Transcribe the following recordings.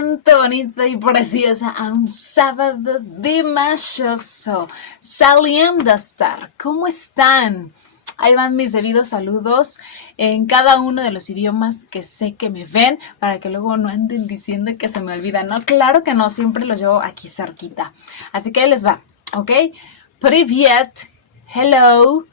gente bonita y preciosa a un sábado dimachoso, saliendo a estar. ¿Cómo están? Ahí van mis debidos saludos en cada uno de los idiomas que sé que me ven, para que luego no anden diciendo que se me olvida. No, claro que no, siempre los llevo aquí cerquita. Así que ahí les va, ¿ok? Привет, hello,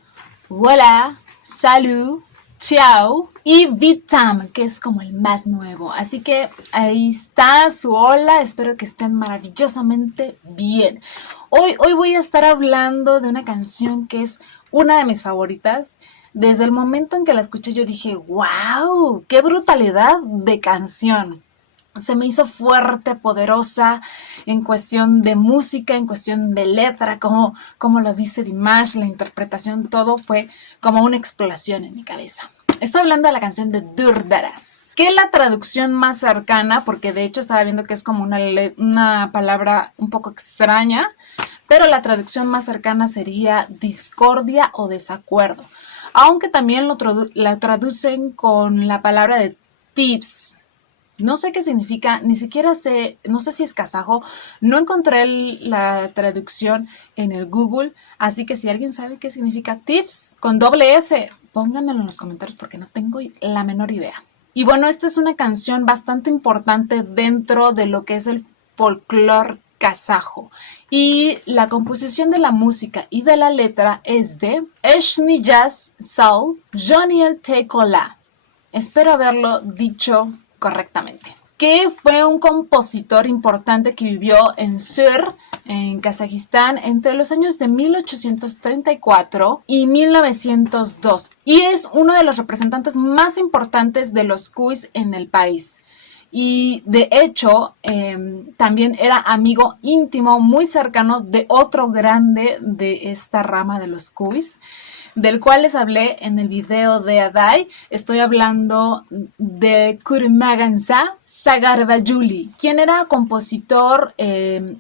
hola, salud, ciao y Vitam, que es como el más nuevo. Así que ahí está su hola, espero que estén maravillosamente bien. Hoy voy a estar hablando de una canción que es una de mis favoritas. Desde el momento en que la escuché yo dije, wow, qué brutalidad de canción. Se me hizo fuerte, poderosa en cuestión de música, en cuestión de letra, como lo dice Dimash, la interpretación, todo fue como una explosión en mi cabeza. Estoy hablando de la canción de Durdaras, que es la traducción más cercana, porque de hecho estaba viendo que es como una palabra un poco extraña, pero la traducción más cercana sería discordia o desacuerdo, aunque también la traducen con la palabra de tips. No sé qué significa, ni siquiera sé, no sé si es kazajo, no encontré la traducción en el Google, así que si alguien sabe qué significa tips con doble F, pónganmelo en los comentarios porque no tengo la menor idea. Y bueno, esta es una canción bastante importante dentro de lo que es el folclore kazajo. Y la composición de la música y de la letra es de Eshniyas Saul Joniel Tekola. Espero haberlo dicho correctamente. Que fue un compositor importante que vivió en Sur, en Kazajistán, entre los años de 1834 y 1902. Y es uno de los representantes más importantes de los kuis en el país. Y de hecho, también era amigo íntimo, muy cercano de otro grande de esta rama de los kuis, del cual les hablé en el video de Aday. Estoy hablando de Kurmagansa Sagarbayuli, quien era compositor,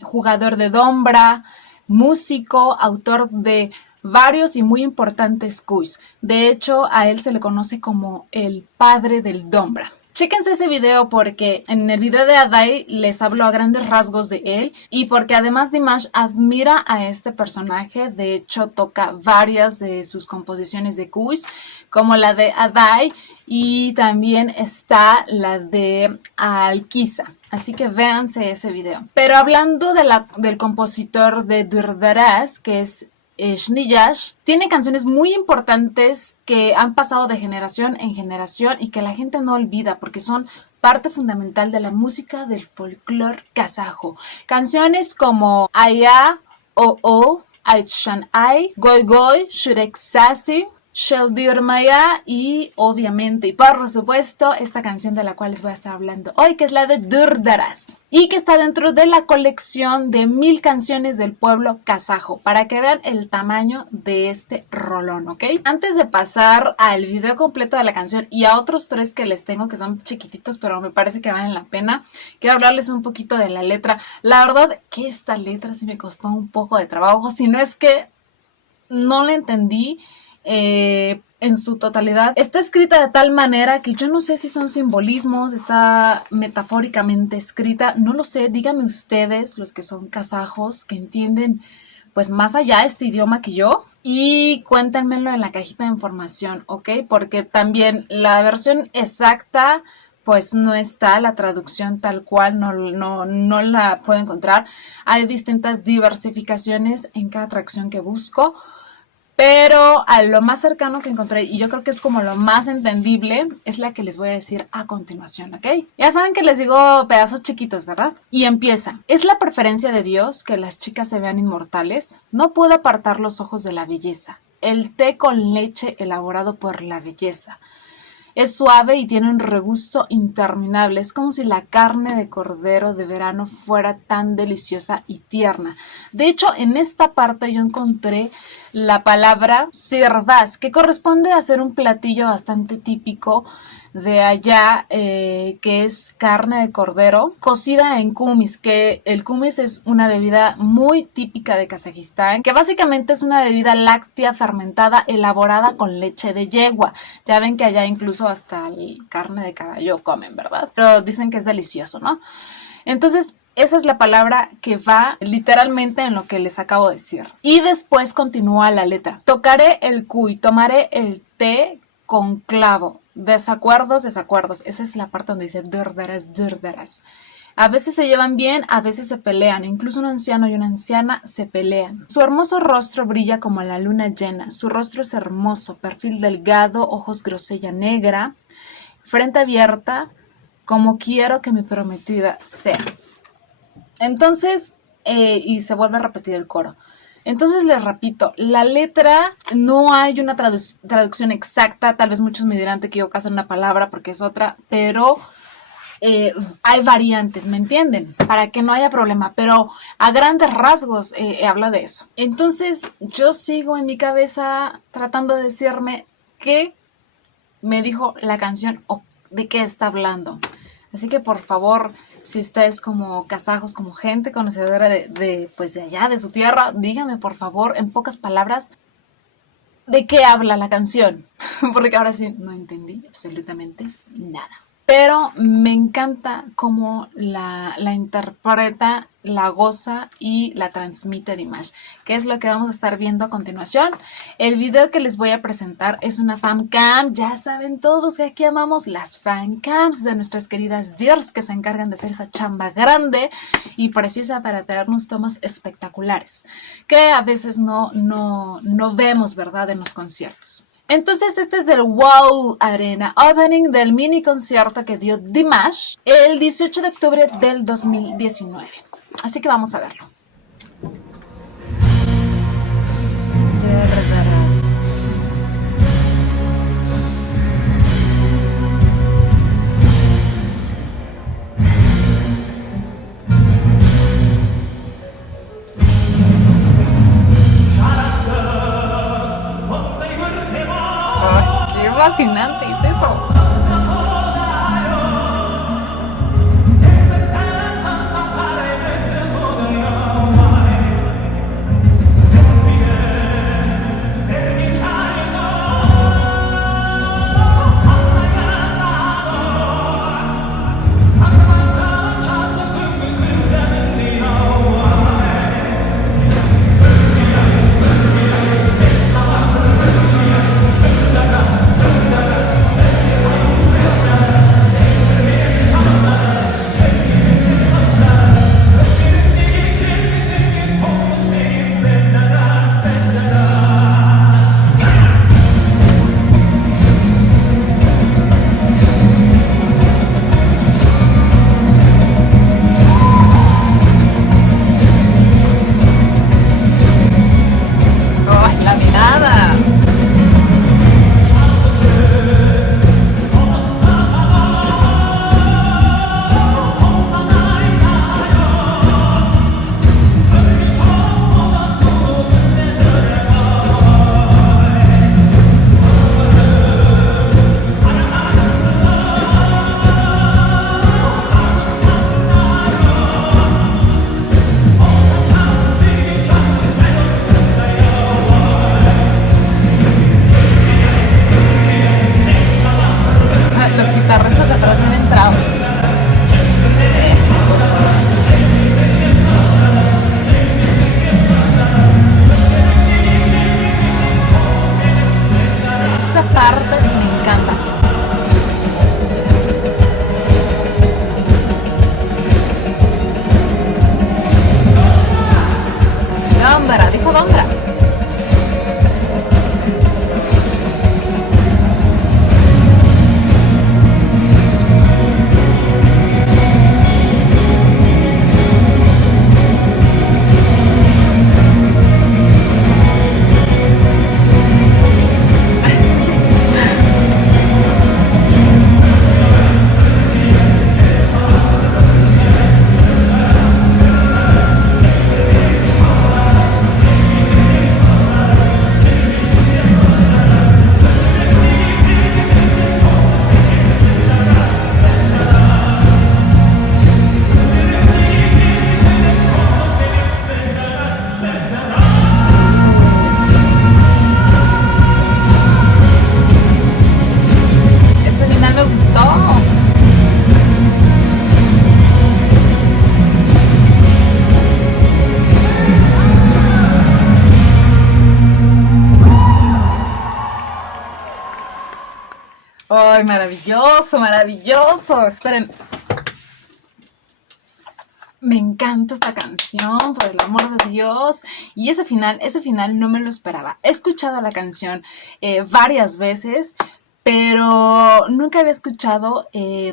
jugador de dombra, músico, autor de varios y muy importantes kuis. De hecho, a él se le conoce como el padre del dombra. Chéquense ese video porque en el video de Aday les hablo a grandes rasgos de él y porque además Dimash admira a este personaje. De hecho, toca varias de sus composiciones de kuis, como la de Aday, y también está la de Alquiza. Así que véanse ese video. Pero hablando del compositor de Durdaras, que es Eshniyas, tiene canciones muy importantes que han pasado de generación en generación y que la gente no olvida porque son parte fundamental de la música del folclore kazajo. Canciones como Aya, O, Aitshan Ay, Goy Goy, Shurek Sasi, Sheldirmaya y obviamente y por supuesto esta canción de la cual les voy a estar hablando hoy, que es la de Durdaras y que está dentro de la colección de 1000 canciones del pueblo kazajo, para que vean el tamaño de este rolón, ¿ok? Antes de pasar al video completo de la canción y a otros 3 que les tengo que son chiquititos pero me parece que valen la pena, quiero hablarles un poquito de la letra. La verdad que esta letra sí me costó un poco de trabajo, si no es que no la entendí en su totalidad. Está escrita de tal manera que yo no sé si son simbolismos, está metafóricamente escrita, no lo sé, díganme ustedes, los que son kazajos, que entienden pues más allá este idioma que yo, y cuéntenmelo en la cajita de información, ¿ok? Porque también la versión exacta pues no está, la traducción tal cual no la puedo encontrar. Hay distintas diversificaciones en cada traducción que busco, pero a lo más cercano que encontré, y yo creo que es como lo más entendible, es la que les voy a decir a continuación, ¿ok? Ya saben que les digo pedazos chiquitos, ¿verdad? Y empieza. Es la preferencia de Dios que las chicas se vean inmortales. No puedo apartar los ojos de la belleza. El té con leche elaborado por la belleza. Es suave y tiene un regusto interminable. Es como si la carne de cordero de verano fuera tan deliciosa y tierna. De hecho, en esta parte yo encontré la palabra sirbas, que corresponde a ser un platillo bastante típico de allá, que es carne de cordero cocida en kumis, que el kumis es una bebida muy típica de Kazajistán, que básicamente es una bebida láctea fermentada elaborada con leche de yegua. Ya ven que allá incluso hasta carne de caballo comen, ¿verdad? Pero dicen que es delicioso, ¿no? Entonces, esa es la palabra que va literalmente en lo que les acabo de decir. Y después continúa la letra. Tocaré el cuy, tomaré el té con clavo. Desacuerdos, desacuerdos. Esa es la parte donde dice dúrdaras, dúrdaras. A veces se llevan bien, a veces se pelean. Incluso un anciano y una anciana se pelean. Su hermoso rostro brilla como la luna llena. Su rostro es hermoso, perfil delgado, ojos grosella negra, frente abierta, como quiero que mi prometida sea. Entonces, y se vuelve a repetir el coro. Entonces les repito, la letra no hay una traducción exacta. Tal vez muchos me dirán te equivocas en una palabra porque es otra, pero hay variantes, ¿me entienden? Para que no haya problema, pero a grandes rasgos habla de eso. Entonces yo sigo en mi cabeza tratando de decirme qué me dijo la canción o de qué está hablando. Así que por favor, si ustedes como kazajos, como gente conocedora de allá, de su tierra, díganme por favor en pocas palabras de qué habla la canción. Porque ahora sí no entendí absolutamente nada. Pero me encanta cómo la interpreta, la goza y la transmite Dimash, que es lo que vamos a estar viendo a continuación. El video que les voy a presentar es una fancam. Ya saben todos que aquí amamos las fancams de nuestras queridas Dirs, que se encargan de hacer esa chamba grande y preciosa para traernos tomas espectaculares, que a veces no vemos, ¿verdad?, en los conciertos. Entonces este es del Wow Arena Opening del mini concierto que dio Dimash el 18 de octubre del 2019. Así que vamos a verlo. ¡Qué fascinante es eso! Los guitarristas atrás bien entrados. Esa parte me encanta. Dombra, dijo Dombra. ¡Ay, maravilloso, maravilloso! Esperen. Me encanta esta canción, por el amor de Dios. Y ese final no me lo esperaba. He escuchado la canción varias veces, pero nunca había escuchado que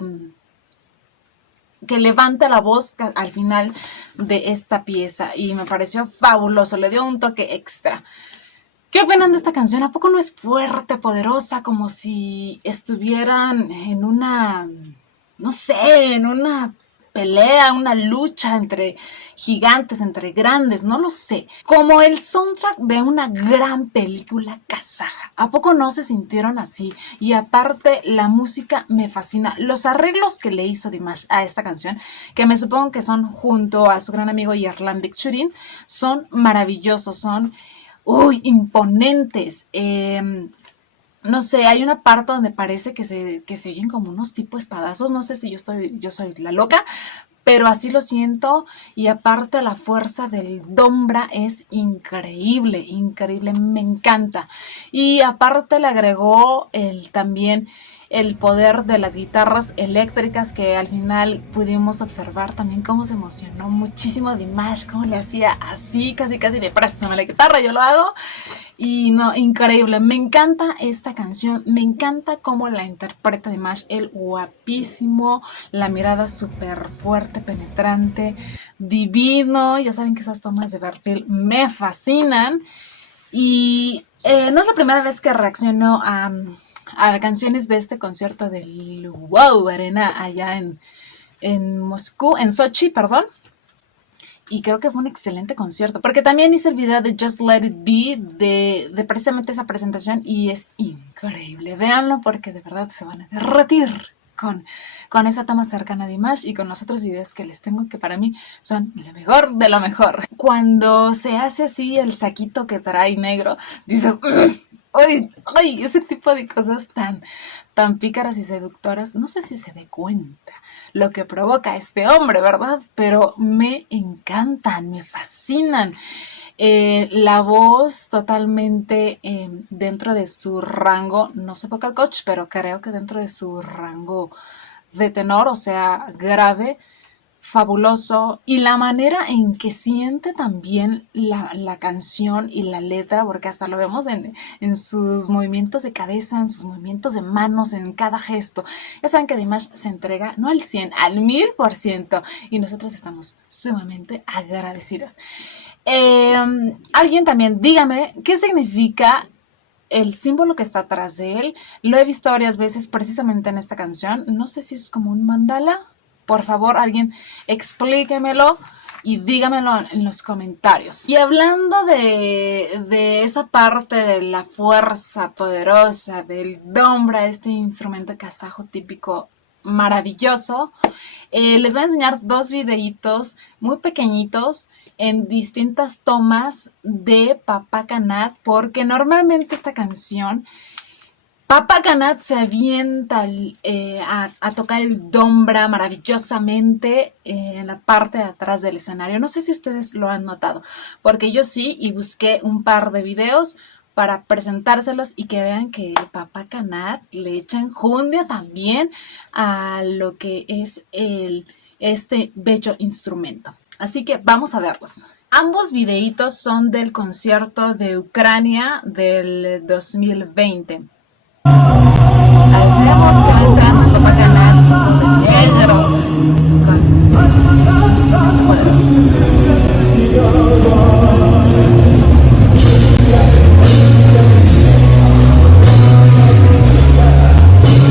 levanta la voz al final de esta pieza. Y me pareció fabuloso, le dio un toque extra. ¿Qué opinan de esta canción? ¿A poco no es fuerte, poderosa, como si estuvieran en una, no sé, en una pelea, una lucha entre gigantes, entre grandes, no lo sé? Como el soundtrack de una gran película kazaja. ¿A poco no se sintieron así? Y aparte, la música me fascina. Los arreglos que le hizo Dimash a esta canción, que me supongo que son junto a su gran amigo Yerlan Bikchurin, son maravillosos, son imponentes. No sé, hay una parte donde parece que se oyen como unos tipo espadazos. No sé si yo soy la loca, pero así lo siento. Y aparte la fuerza del Dombra es increíble, increíble, me encanta. Y aparte le agregó también el poder de las guitarras eléctricas, que al final pudimos observar también cómo se emocionó muchísimo Dimash, cómo le hacía así, casi de préstame la guitarra, yo lo hago. Y no, increíble, me encanta esta canción, me encanta cómo la interpreta Dimash, él guapísimo, la mirada súper fuerte, penetrante, divino. Ya saben que esas tomas de perfil me fascinan. Y no es la primera vez que reacciono a canciones de este concierto del Wow Arena allá en Moscú, en Sochi, perdón. Y creo que fue un excelente concierto, porque también hice el video de Just Let It Be de precisamente esa presentación y es increíble. Véanlo porque de verdad se van a derretir con esa toma cercana a Dimash y con los otros videos que les tengo, que para mí son lo mejor de lo mejor. Cuando se hace así el saquito que trae negro, dices... ¡Ay! Ese tipo de cosas tan pícaras y seductoras. No sé si se dé cuenta lo que provoca este hombre, ¿verdad? Pero me encantan, me fascinan. La voz totalmente dentro de su rango, no soy vocal coach, pero creo que dentro de su rango de tenor, o sea, grave, fabuloso. Y la manera en que siente también la canción y la letra, porque hasta lo vemos en sus movimientos de cabeza, en sus movimientos de manos, en cada gesto. Ya saben que Dimash se entrega no al 100, al 1000%, y nosotros estamos sumamente agradecidos. Alguien también dígame qué significa el símbolo que está atrás de él. Lo he visto varias veces precisamente en esta canción. No sé si es como un mandala. Por favor, alguien explíquemelo y dígamelo en los comentarios. Y hablando de esa parte de la fuerza poderosa del Dombra, este instrumento kazajo típico maravilloso, les voy a enseñar dos videitos muy pequeñitos en distintas tomas de Papa Kanat, porque normalmente esta canción... Papa Kanat se avienta a tocar el Dombra maravillosamente en la parte de atrás del escenario. No sé si ustedes lo han notado, porque yo sí, y busqué un par de videos para presentárselos y que vean que Papa Kanat le echa enjundia también a lo que es este bello instrumento. Así que vamos a verlos. Ambos videitos son del concierto de Ucrania del 2020. Ahí vemos que va entrando Papa Kanat todo de negro con un instrumento poderoso.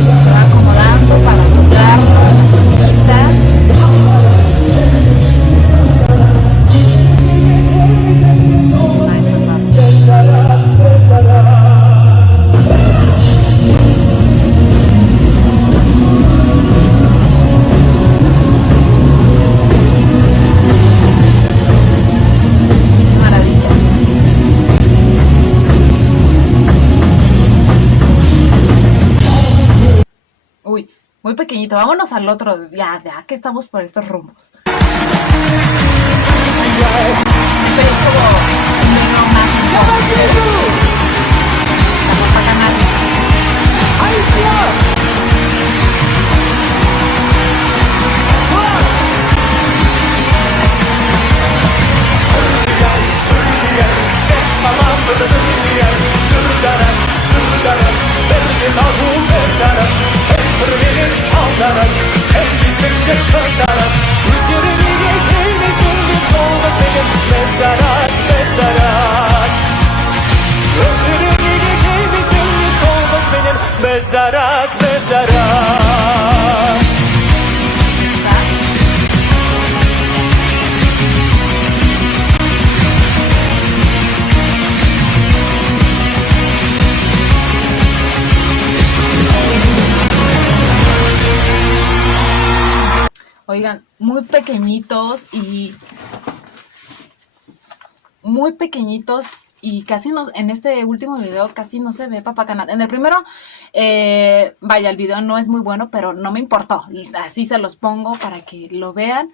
Se va acomodando para tocarlo en la esquinita. Muy pequeñito, vámonos al otro, ya que estamos por estos rumbos. Pero es como medio mágico. La Papa Kanat. ararız, ömrümün çaldarız, kendisini kırdarız. Üzerine gelmesin bir olmaz benim mezarat, mezarat. Üzerine gelmesin bir olmaz benim mezarat, mezarat. Oigan, muy pequeñitos y casi en este último video casi no se ve Papá Canat. En el primero, vaya, el video no es muy bueno, pero no me importó. Así se los pongo para que lo vean.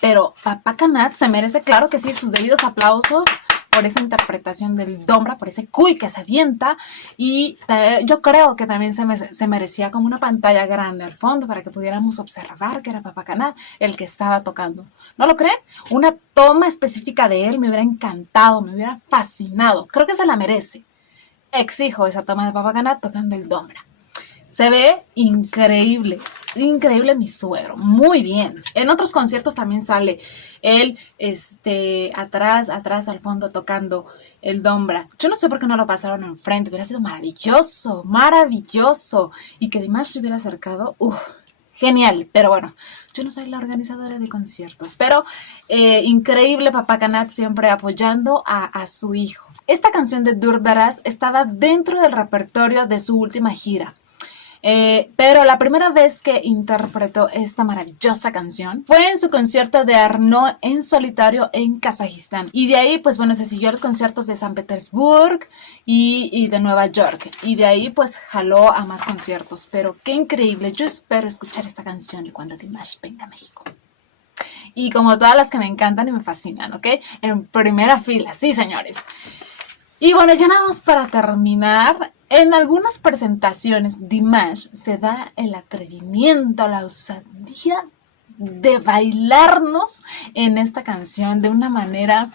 Pero Papá Canat se merece, claro que sí, sus debidos aplausos por esa interpretación del Dombra, por ese cuy que se avienta. Y yo creo que también se merecía como una pantalla grande al fondo para que pudiéramos observar que era Papá Canat el que estaba tocando. ¿No lo creen? Una toma específica de él me hubiera encantado, me hubiera fascinado. Creo que se la merece. Exijo esa toma de Papá Canat tocando el Dombra. Se ve increíble, increíble mi suegro, muy bien. En otros conciertos también sale él, atrás al fondo tocando el Dombra. Yo no sé por qué no lo pasaron enfrente, hubiera sido maravilloso, maravilloso. Y que Dimash se hubiera acercado, genial. Pero bueno, yo no soy la organizadora de conciertos, pero increíble Papá Canat siempre apoyando a su hijo. Esta canción de Dur Daraz estaba dentro del repertorio de su última gira. Pero la primera vez que interpretó esta maravillosa canción fue en su concierto de Arnaud en solitario en Kazajistán. Y de ahí, pues bueno, se siguió a los conciertos de San Petersburgo y de Nueva York. Y de ahí, pues jaló a más conciertos. Pero qué increíble. Yo espero escuchar esta canción cuando Dimash venga a México. Y como todas las que me encantan y me fascinan, ¿ok? En primera fila, sí, señores. Y bueno, ya nada más para terminar. En algunas presentaciones, Dimash se da el atrevimiento, la osadía de bailarnos en esta canción de una manera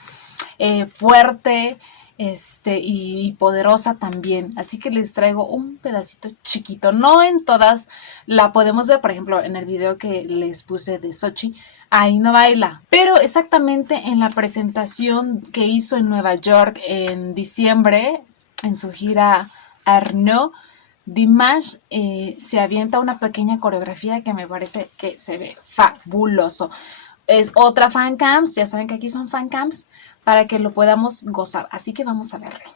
fuerte y poderosa también. Así que les traigo un pedacito chiquito. No en todas la podemos ver, por ejemplo, en el video que les puse de Sochi. Ahí no baila, pero exactamente en la presentación que hizo en Nueva York en diciembre, en su gira Arnaud, Dimash se avienta una pequeña coreografía que me parece que se ve fabuloso. Es otra fan cams, ya saben que aquí son fan cams, para que lo podamos gozar. Así que vamos a verlo.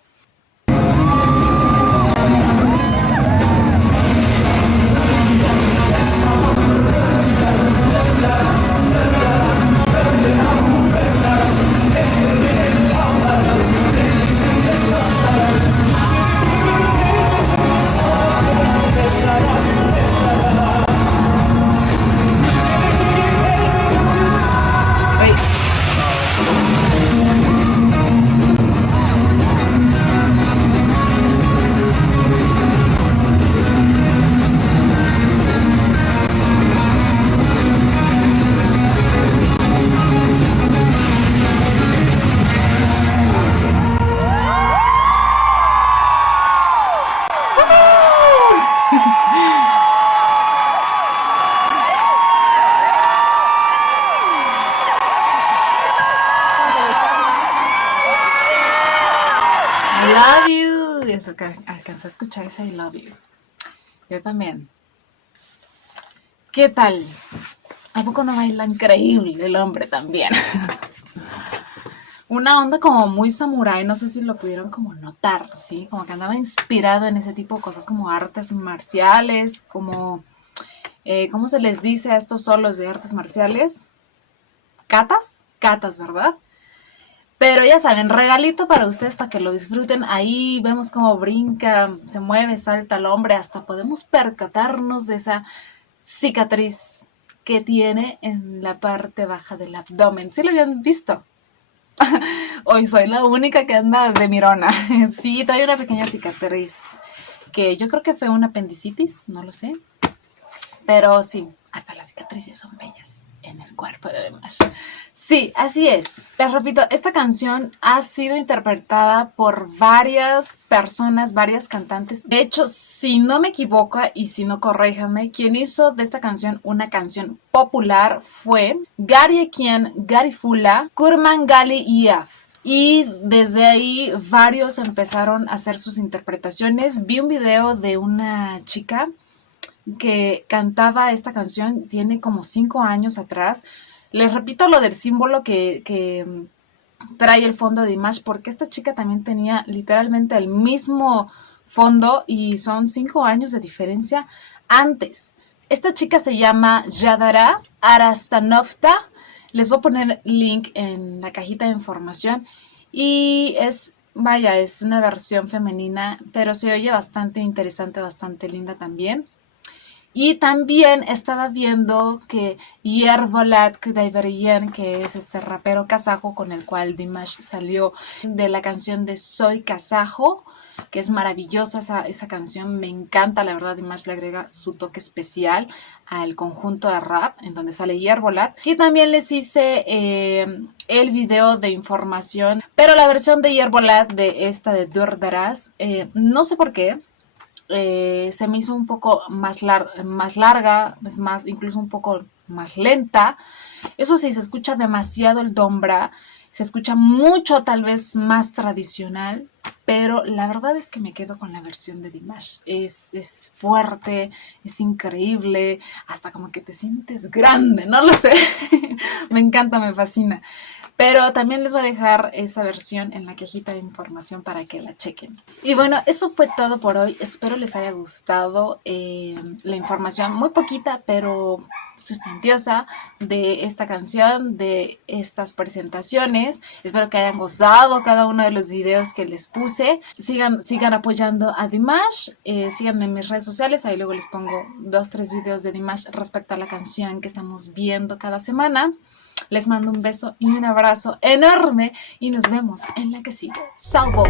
I love you. Y eso que alcanzé a escuchar ese I love you. Yo también. ¿Qué tal? ¿A poco no baila increíble el hombre también? Una onda como muy samurái, no sé si lo pudieron como notar, ¿sí? Como que andaba inspirado en ese tipo de cosas como artes marciales, como, ¿cómo se les dice a estos solos de artes marciales? Katas, ¿verdad? Pero ya saben, regalito para ustedes para que lo disfruten. Ahí vemos cómo brinca, se mueve, salta el hombre. Hasta podemos percatarnos de esa cicatriz que tiene en la parte baja del abdomen. ¿Sí lo habían visto? Hoy soy la única que anda de mirona. Sí, trae una pequeña cicatriz que yo creo que fue una apendicitis, no lo sé. Pero sí, hasta las cicatrices son bellas en en el cuerpo de Dimash. Sí, así es. Les repito, esta canción ha sido interpretada por varias personas, varias cantantes. De hecho, si no me equivoco y si no, corréjame, quien hizo de esta canción una canción popular fue Garyekian Garifula Kurmangali Iaf. Y desde ahí varios empezaron a hacer sus interpretaciones. Vi un video de una chica que cantaba esta canción, tiene como 5 años atrás. Les repito lo del símbolo que trae el fondo de Dimash, porque esta chica también tenía literalmente el mismo fondo y son 5 años de diferencia antes. Esta chica se llama Yadara Arastanovta. Les voy a poner link en la cajita de información y es una versión femenina, pero se oye bastante interesante, bastante linda también. Y también estaba viendo que Yervolat Kudaiberien, que es este rapero kazajo con el cual Dimash salió, de la canción de Soy Kazajo, que es maravillosa esa canción, me encanta, la verdad. Dimash le agrega su toque especial al conjunto de rap en donde sale Yervolat. Aquí también les hice el video de información, pero la versión de Yervolat de esta de Durdaras, no sé por qué, se me hizo un poco más larga, es más, incluso un poco más lenta. Eso sí, se escucha demasiado el dombra, se escucha mucho, tal vez más tradicional, pero la verdad es que me quedo con la versión de Dimash. Es fuerte, es increíble, hasta como que te sientes grande, no lo sé. Me encanta, me fascina. Pero también les voy a dejar esa versión en la cajita de información para que la chequen. Y bueno, eso fue todo por hoy. Espero les haya gustado la información, muy poquita, pero sustanciosa, de esta canción, de estas presentaciones. Espero que hayan gozado cada uno de los videos que les puse. Sigan apoyando a Dimash. Síganme en mis redes sociales. Ahí luego les pongo 2-3 videos de Dimash respecto a la canción que estamos viendo cada semana. Les mando un beso y un abrazo enorme y nos vemos en la que sigue. Salvo.